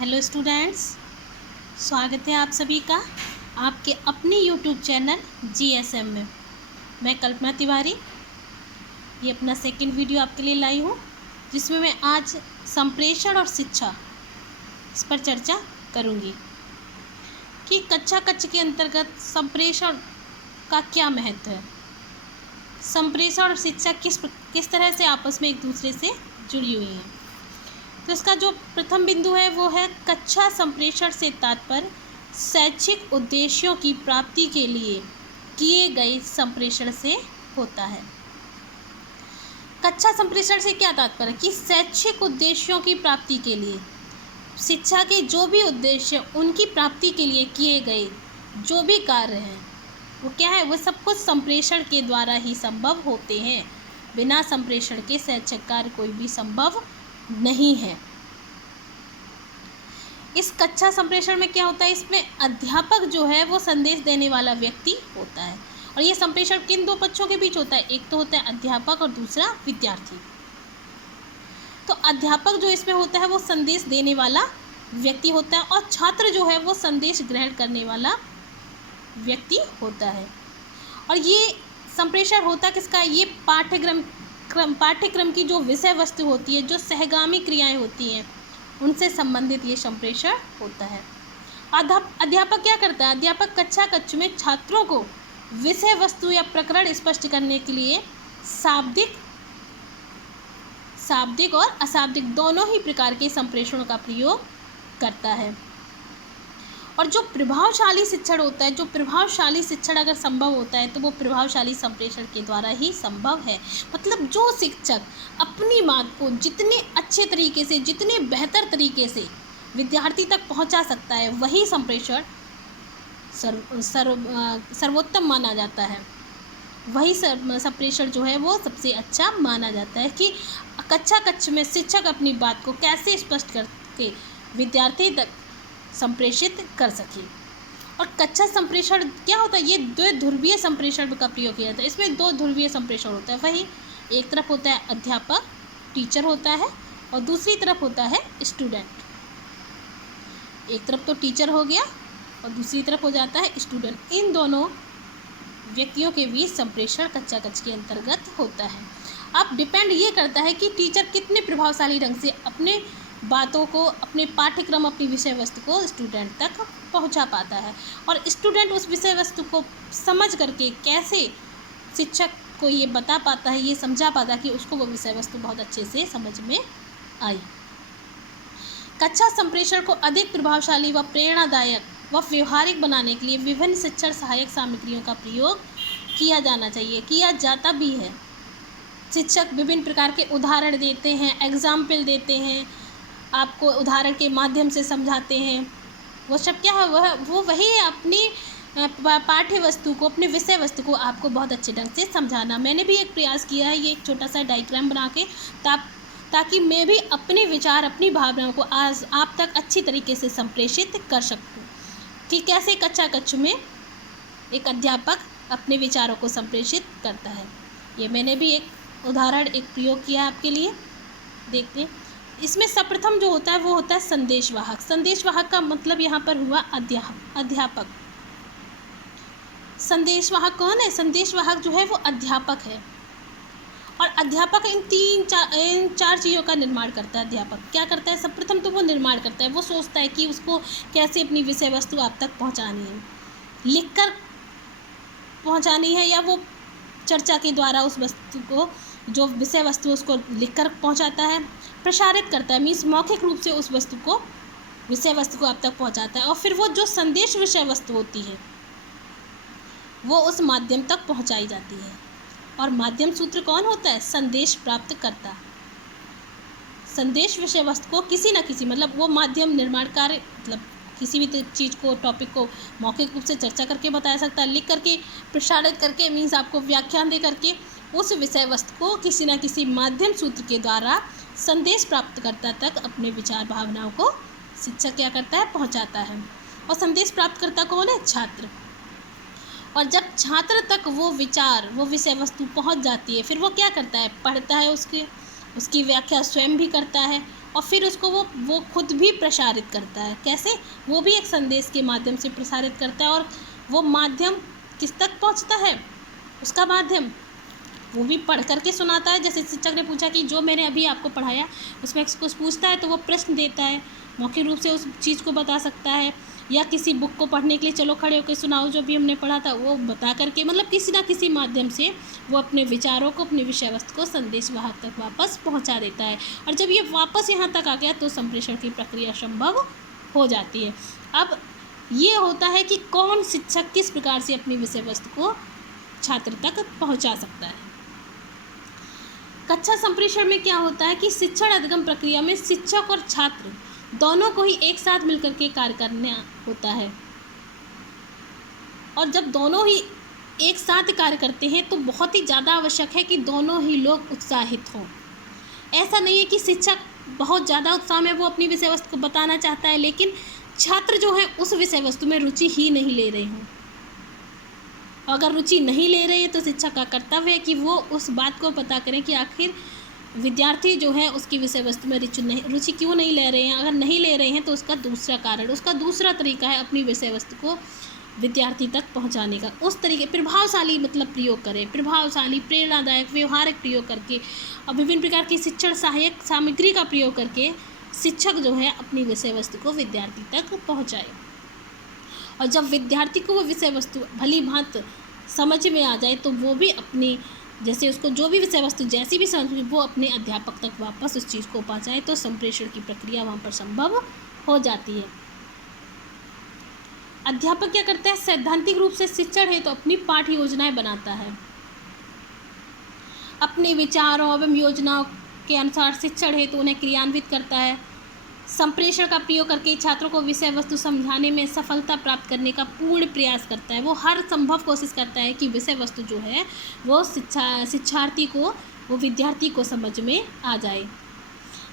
Hello students, स्वागत है आप सभी का आपके अपनी यूट्यूब चैनल जीएसएम में। मैं कल्पना तिवारी ये अपना सेकंड वीडियो आपके लिए लाई हूँ, जिसमें मैं आज संप्रेषण और शिक्षा इस पर चर्चा करूँगी कि कक्षा कक्ष के अंतर्गत संप्रेषण का क्या महत्व है। संप्रेषण और शिक्षा किस तरह से आपस में एक दूसरे से जुड़ी हुई हैं। तो इसका जो प्रथम बिंदु है वो है कक्षा संप्रेषण से तात्पर्य शैक्षिक उद्देश्यों की प्राप्ति के लिए किए गए संप्रेषण से होता है। कक्षा संप्रेषण से क्या तात्पर्य कि शैक्षिक उद्देश्यों की प्राप्ति के लिए शिक्षा के जो भी उद्देश्य उनकी प्राप्ति के लिए किए गए जो भी कार्य हैं वो क्या है, वो सब कुछ संप्रेषण के द्वारा ही संभव होते हैं। बिना संप्रेषण के शैक्षिक कार्य कोई भी संभव नहीं है। इस कक्षा संप्रेषण में क्या होता है, इसमें अध्यापक जो है वो संदेश देने वाला व्यक्ति होता है। और ये संप्रेषण किन दो पक्षों के बीच होता है, एक तो होता है अध्यापक और दूसरा विद्यार्थी। तो अध्यापक जो इसमें होता है वो संदेश देने वाला व्यक्ति होता है और छात्र जो है वो संदेश ग्रहण करने वाला व्यक्ति होता है। और ये संप्रेषण होता किसका है, ये पाठ्यक्रम की जो विषय वस्तु होती है, जो सहगामी क्रियाएं होती हैं, उनसे संबंधित ये संप्रेषण होता है। अध्यापक क्या करता है, अध्यापक कक्षा कक्ष में छात्रों को विषय वस्तु या प्रकरण स्पष्ट करने के लिए शाब्दिक और अशाब्दिक दोनों ही प्रकार के संप्रेषणों का प्रयोग करता है। और जो प्रभावशाली शिक्षण होता है, जो प्रभावशाली शिक्षण अगर संभव होता है तो वो प्रभावशाली संप्रेषण के द्वारा ही संभव है। मतलब जो शिक्षक अपनी बात को जितने अच्छे तरीके से, जितने बेहतर तरीके से विद्यार्थी तक पहुंचा सकता है, वही संप्रेषण सर्वोत्तम माना जाता है। वही संप्रेषण जो है वो सबसे अच्छा माना जाता है कि कक्षा कक्ष में शिक्षक अपनी बात को कैसे स्पष्ट करके विद्यार्थी तक संप्रेषित कर सके। और कक्षा संप्रेषण क्या होता है, ये द्विध्रुवीय संप्रेषण का प्रयोग किया जाता है। इसमें दो ध्रुवीय संप्रेषण होता है। वही एक तरफ होता है अध्यापक, टीचर होता है, और दूसरी तरफ होता है स्टूडेंट। एक तरफ तो टीचर हो गया और दूसरी तरफ हो जाता है स्टूडेंट। इन दोनों व्यक्तियों के बीच संप्रेषण कक्षा कक्ष के अंतर्गत होता है। अब डिपेंड ये करता है कि टीचर कितने प्रभावशाली ढंग से अपने बातों को, अपने पाठ्यक्रम, अपनी विषय वस्तु को स्टूडेंट तक पहुंचा पाता है, और स्टूडेंट उस विषय वस्तु को समझ करके कैसे शिक्षक को ये बता पाता है, ये समझा पाता है कि उसको वो विषय वस्तु बहुत अच्छे से समझ में आई। कक्षा संप्रेषण को अधिक प्रभावशाली व प्रेरणादायक व व्यवहारिक बनाने के लिए विभिन्न शिक्षण सहायक सामग्रियों का प्रयोग किया जाना चाहिए, किया जाता भी है। शिक्षक विभिन्न प्रकार के उदाहरण देते हैं, एग्जाम्पल देते हैं, आपको उदाहरण के माध्यम से समझाते हैं। वो सब क्या है, वो वही है अपनी पाठ्य वस्तु को, अपने विषय वस्तु को आपको बहुत अच्छे ढंग से समझाना। मैंने भी एक प्रयास किया है, ये एक छोटा सा डायग्राम बना के, ताकि मैं भी अपने विचार, अपनी भावनाओं को आज आप तक अच्छी तरीके से संप्रेषित कर सकूँ कि कैसे कक्षा कक्ष में एक अध्यापक अपने विचारों को संप्रेषित करता है। ये मैंने भी एक उदाहरण, एक प्रयोग किया आपके लिए, देखते हैं। इसमें सर्वप्रथम जो होता है वो होता है संदेशवाहक। संदेशवाहक का मतलब यहाँ पर हुआ अध्यापक। संदेशवाहक कौन है, संदेशवाहक जो है वो अध्यापक है। और अध्यापक इन चार चीज़ों का निर्माण करता है। अध्यापक क्या करता है, सर्वप्रथम तो वो निर्माण करता है, वो सोचता है कि उसको कैसे अपनी विषय वस्तु आप तक पहुँचानी है, लिखकर पहुँचानी है, या वो चर्चा के द्वारा उस वस्तु को, जो विषय वस्तु उसको लिखकर पहुंचाता है, प्रसारित करता है, मीन्स मौखिक रूप से उस वस्तु को, विषय वस्तु को आप तक पहुंचाता है। और फिर वो जो संदेश विषय वस्तु होती है वो उस माध्यम तक पहुंचाई जाती है। और माध्यम सूत्र कौन होता है, संदेश प्राप्त करता। संदेश विषय वस्तु को किसी न किसी, मतलब वो माध्यम निर्माण कार्य, मतलब किसी भी चीज़ को, टॉपिक को मौखिक रूप से चर्चा करके बताया सकता है, लिख करके, प्रसारित करके, मीन्स आपको व्याख्यान दे करके उस विषय वस्तु को किसी न किसी माध्यम सूत्र के द्वारा संदेश प्राप्तकर्ता तक अपने विचार, भावनाओं को शिक्षक क्या करता है, पहुंचाता है। और संदेश प्राप्तकर्ता कौन है, छात्र। और जब छात्र तक वो विचार, वो विषय वस्तु पहुंच जाती है, फिर वो क्या करता है, पढ़ता है, उसकी व्याख्या स्वयं भी करता है और फिर उसको वो खुद भी प्रसारित करता है। कैसे? वो भी एक संदेश के माध्यम से प्रसारित करता है, और वो माध्यम किस तक पहुंचता है, उसका माध्यम वो भी पढ़ करके सुनाता है। जैसे शिक्षक ने पूछा कि जो मैंने अभी आपको पढ़ाया उसमें कुछ पूछता है तो वो प्रश्न देता है, मौखिक रूप से उस चीज़ को बता सकता है, या किसी बुक को पढ़ने के लिए चलो खड़े होकर सुनाओ जो भी हमने पढ़ा था, वो बता करके, मतलब किसी ना किसी माध्यम से वो अपने विचारों को, अपनी विषय वस्तु को संदेश वहाँ तक वापस पहुँचा देता है। और जब ये वापस यहाँ तक आ गया तो संप्रेषण की प्रक्रिया संभव हो जाती है। अब ये होता है कि कौन शिक्षक किस प्रकार से अपनी विषय वस्तु को छात्र तक पहुँचा सकता है। कक्षा संप्रेषण में क्या होता है कि शिक्षण अधिगम प्रक्रिया में शिक्षक और छात्र दोनों को ही एक साथ मिलकर के कार्य करना होता है, और जब दोनों ही एक साथ कार्य करते हैं तो बहुत ही ज़्यादा आवश्यक है कि दोनों ही लोग उत्साहित हों। ऐसा नहीं है कि शिक्षक बहुत ज़्यादा उत्साह में वो अपनी विषय वस्तु को बताना चाहता है, लेकिन छात्र जो है उस विषय वस्तु में रुचि ही नहीं ले रहे हों। अगर रुचि नहीं ले रहे हैं तो शिक्षक का कर्तव्य है कि वो उस बात को पता करें कि आखिर विद्यार्थी जो है उसकी विषय वस्तु में रुचि क्यों नहीं ले रहे हैं। अगर नहीं ले रहे हैं तो उसका दूसरा कारण, उसका दूसरा तरीका है अपनी विषय वस्तु को विद्यार्थी तक पहुंचाने का। उस तरीके प्रभावशाली मतलब प्रयोग करें, प्रभावशाली, प्रेरणादायक, व्यवहारिक प्रयोग करके और विभिन्न प्रकार की शिक्षण सहायक सामग्री का प्रयोग करके शिक्षक जो है अपनी विषय वस्तु को विद्यार्थी तक पहुँचाए। और जब विद्यार्थी को वो विषय वस्तु भली भांति समझ में आ जाए तो वो भी अपनी, जैसे उसको जो भी विषय वस्तु जैसी भी समझ में, वो अपने अध्यापक तक वापस उस चीज़ को पहुँचाए, तो संप्रेषण की प्रक्रिया वहाँ पर संभव हो जाती है। अध्यापक क्या करता है? सैद्धांतिक रूप से शिक्षण है तो अपनी पाठ्य योजनाएं बनाता है, अपने विचारों एवं योजनाओं के अनुसार शिक्षण है तो उन्हें क्रियान्वित करता है। संप्रेषण का प्रयोग करके छात्रों को विषय वस्तु समझाने में सफलता प्राप्त करने का पूर्ण प्रयास करता है। वो हर संभव कोशिश करता है कि विषय वस्तु जो है वो शिक्षार्थी को, वो विद्यार्थी को समझ में आ जाए।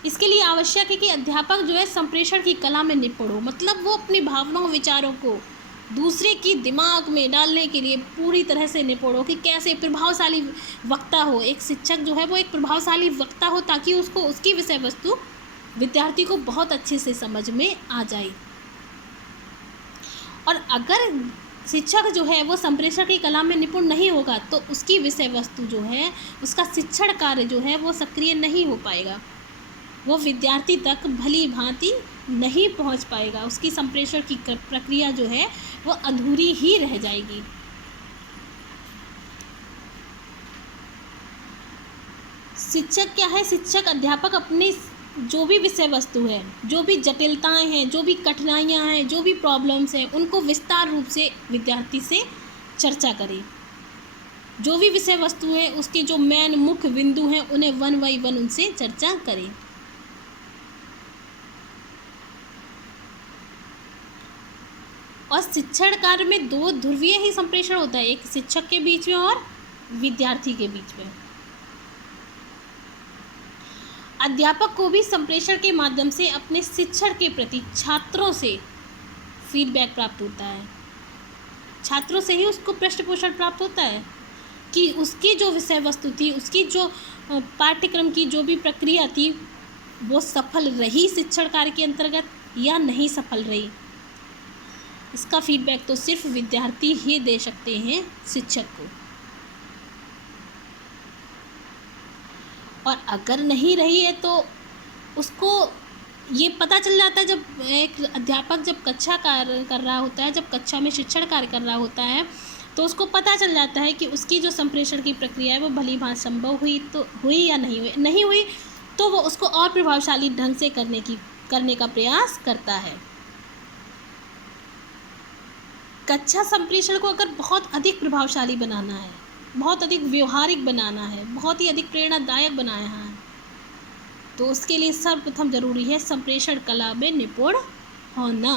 इसके लिए आवश्यक है कि अध्यापक जो है संप्रेषण की कला में निपुण हो, मतलब वो अपनी भावनाओं, विचारों को दूसरे की दिमाग में डालने के लिए पूरी तरह से निपुण हो, कि कैसे प्रभावशाली वक्ता हो। एक शिक्षक जो है वो एक प्रभावशाली वक्ता हो ताकि उसको उसकी विषय वस्तु विद्यार्थी को बहुत अच्छे से समझ में आ जाए। और अगर शिक्षक जो है वो संप्रेषण की कला में निपुण नहीं होगा तो उसकी विषय वस्तु जो है, उसका शिक्षण कार्य जो है वो सक्रिय नहीं हो पाएगा, वो विद्यार्थी तक भली भांति नहीं पहुंच पाएगा, उसकी संप्रेषण की प्रक्रिया जो है वो अधूरी ही रह जाएगी। शिक्षक क्या है? शिक्षक, अध्यापक अपनी जो भी विषय वस्तु है, जो भी जटिलताएं हैं, जो भी कठिनाइयां हैं, जो भी प्रॉब्लम्स हैं, उनको विस्तार रूप से विद्यार्थी से चर्चा करें। जो भी विषय वस्तु है उसके जो मेन मुख्य बिंदु हैं उन्हें वन बाई वन उनसे चर्चा करें। और शिक्षण कार्य में दो ध्रुवीय ही संप्रेषण होता है, एक शिक्षक के बीच में और विद्यार्थी के बीच में। अध्यापक को भी संप्रेषण के माध्यम से अपने शिक्षण के प्रति छात्रों से फीडबैक प्राप्त होता है, छात्रों से ही उसको पृष्ठपोषण प्राप्त होता है कि उसकी जो विषय वस्तु थी, उसकी जो पाठ्यक्रम की जो भी प्रक्रिया थी वो सफल रही शिक्षण कार्य के अंतर्गत या नहीं सफल रही। इसका फीडबैक तो सिर्फ विद्यार्थी ही दे सकते हैं शिक्षक को। और अगर नहीं रही है तो उसको ये पता चल जाता है, जब एक अध्यापक जब कक्षा कार्य कर रहा होता है, जब कक्षा में शिक्षण कार्य कर रहा होता है तो उसको पता चल जाता है कि उसकी जो संप्रेषण की प्रक्रिया है वो भली भांति संभव हुई तो हुई या नहीं हुई तो वो उसको और प्रभावशाली ढंग से करने का प्रयास करता है। कक्षा संप्रेषण को अगर बहुत अधिक प्रभावशाली बनाना है, बहुत अधिक व्यवहारिक बनाना है, बहुत ही अधिक प्रेरणादायक बनाना है तो उसके लिए सर्वप्रथम जरूरी है संप्रेषण कला में निपुण होना।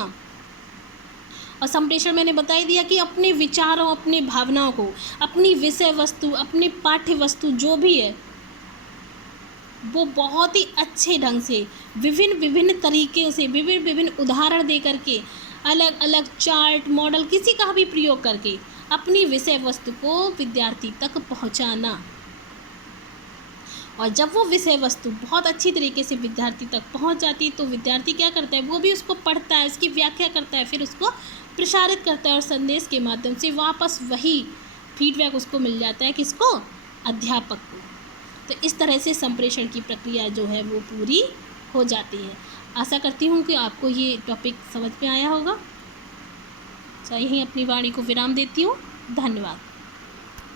और संप्रेषण मैंने बता ही दिया कि अपने विचारों, अपनी भावनाओं को, अपनी विषय वस्तु, अपनी पाठ्य वस्तु जो भी है वो बहुत ही अच्छे ढंग से विभिन्न तरीके से विभिन्न उदाहरण दे करके, अलग अलग चार्ट, मॉडल, किसी का भी प्रयोग करके अपनी विषय वस्तु को विद्यार्थी तक पहुंचाना। और जब वो विषय वस्तु बहुत अच्छी तरीके से विद्यार्थी तक पहुंच जाती है तो विद्यार्थी क्या करता है, वो भी उसको पढ़ता है, उसकी व्याख्या करता है, फिर उसको प्रसारित करता है और संदेश के माध्यम से वापस वही फीडबैक उसको मिल जाता है, किसको, अध्यापक को। तो इस तरह से संप्रेषण की प्रक्रिया जो है वो पूरी हो जाती है। आशा करती हूँ कि आपको ये टॉपिक समझ में आया होगा। यहीं अपनी वाणी को विराम देती हूँ। धन्यवाद।